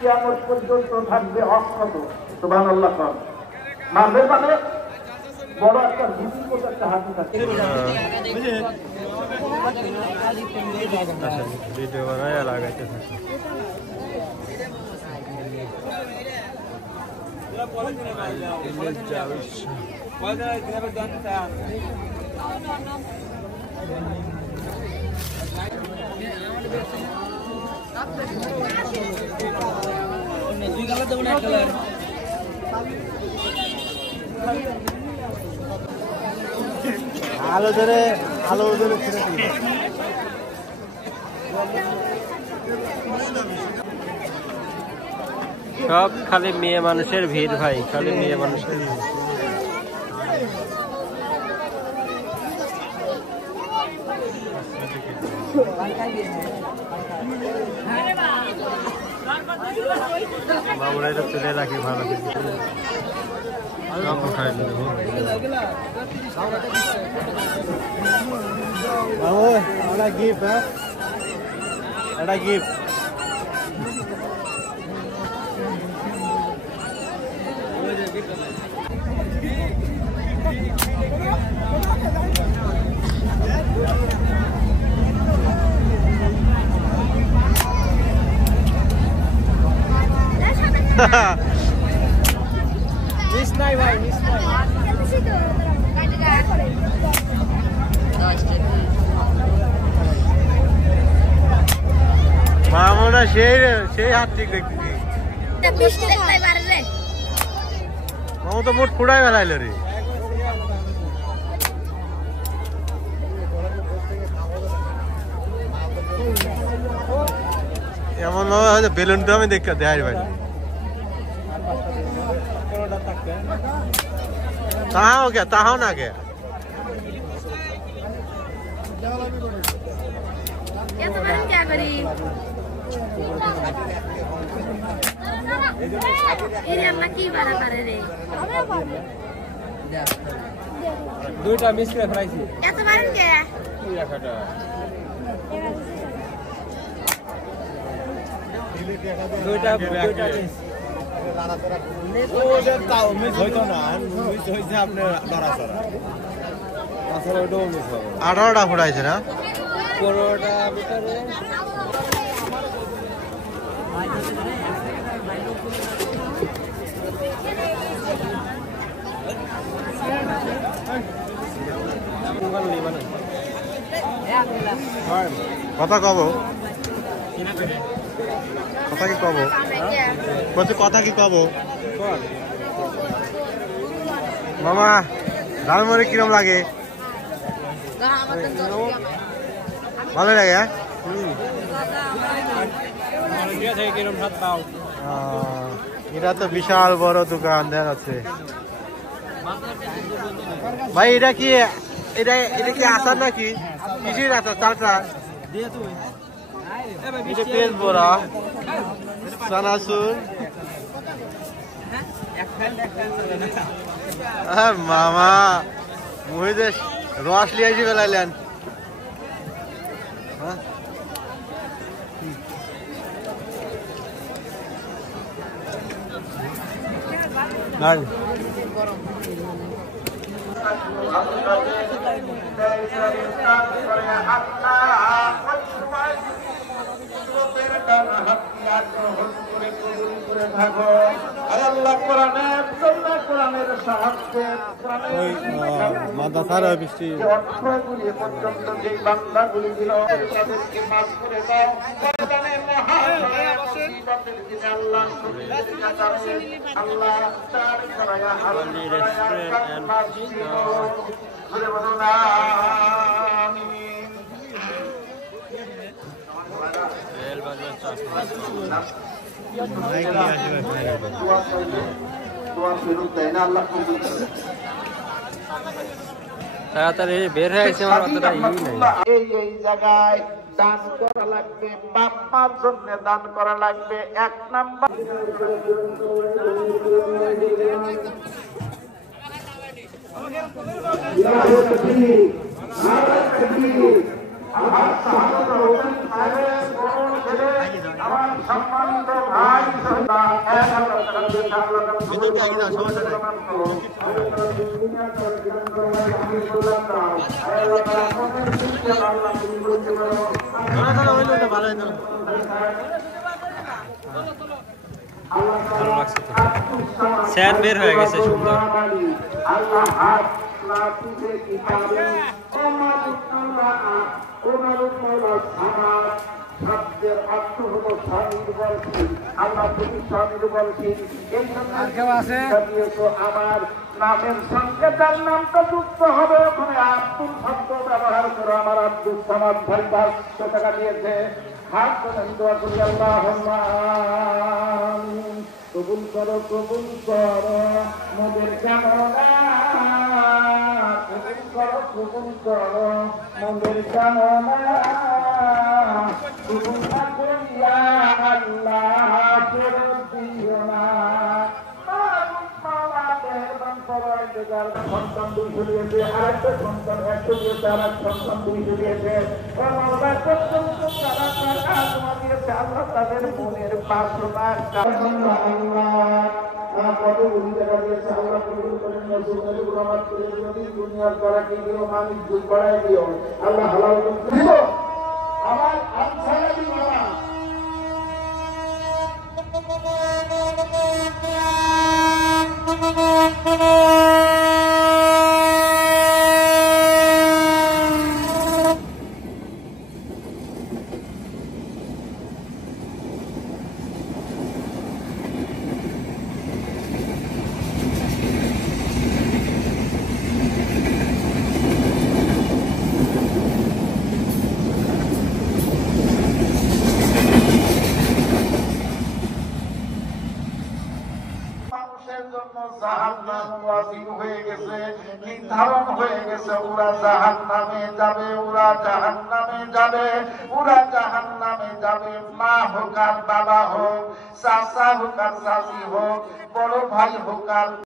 কিয়ামত পর্যন্ত থাকবে অক্ষত। সুবহানাল্লাহ। মাঝে মানে বড় একটা বিপুল মতো একটা হাতি থাকে। ভিডিও বানায় লাগাইতে থাকে। আলো ধরে সব খালি মেয়ে মানুষের ভিড় ভাই, খালি মেয়ে মানুষের ভিড়। বাবুরা এটা তুলে রাখি ভালো কিছু সব উঠাই নিল। একটা গিফট, হ্যাঁ একটা গিফট। মামুরা সেই হাত ঠিক দেখতেছি। মামু তো মোট ফুড়াই বেলাইল রে। এমন ভাবে হয়তো বেলুনটা আমি দেখতে দেখাই ভাই। তাহাও কে তাহাও না কে দুইটা মিস করে ফেলাইছি। দুইটা মিস। আঠারোটা ফুটাইছে না, 15টা ভিতরে। কথা কব, কথা কি কব, বলছি কথা কি কব। মামা ঝালমুড়ি কিরম লাগে? ভালো লাগে, হ্যাঁ। এটা তো বিশাল বড় দোকান দেখা যাচ্ছে ভাই। এটা কি এটা কি আচার নাকি কিসের আচার? চালটা পেঁয়াজ বড়া, চানাচুর। মামা মহিদের রস লিয়াইছি বেলাইলেন। মাদ্রাসার বৃষ্টি পর্যন্ত যে বান্দাগুলি ছিল তাদেরকে মাফ করে দাও। তাড়াতাড়ি বের হয়ে গেছে। এই জায়গায় দান করা লাগবে, বাপ মার জন্য দান করা লাগবে। 1 নাম্বার আমার সম্মানিত ভাই ভালো লাগছে তো স্যার বের হয়ে গেছে সুন্দর আল্লাহ হাত না তুলে কি পারে ও মালিক আল্লাহ ও মালিক মাওলা সামাদ শব্দের অর্থ হলো স্বনির্ভরশীল আল্লাহ তুমি স্বনির্ভরশীল এই জন্য আমার নামের সঙ্গে তার নামটা যুক্ত হবে ওখানে আব্দুল শব্দ ব্যবহার করে আমার আব্দুল সামাদ ভাই 500 টাকা দিয়েছে হাত ধরেন দোয়া করি আল্লাহুম্মা আমিন কবুল করো মোদের কামনা কবুল করো মোদের কামনা কবুল না করিয়া আল্লাহ ফেরত দিও না সন্তান 200 দিয়েছে আরেকটা সন্তান 100 দিয়েছে আর এক সন্তান 200 দিয়েছে আল্লাহ তাদের মনের বাসনা কতগুলি টাকা দিয়েছে আল্লাহ কবুল করেন দুনিয়ার দ্বারা কি দিও মানুষ যুগ বাড়াই দিও আল্লাহ হালাল দিও আমার আনসারি বাবা জাহান্নাম ওয়াজিব হয়ে গেছে নির্ধারণ হয়ে গেছে ওরা জাহান্নামে যাবে ওরা জাহান্নামে যাবে মা হোক আর বাবা হোক চাচা হোক আর চাচি হোক বড় ভাই হোক আর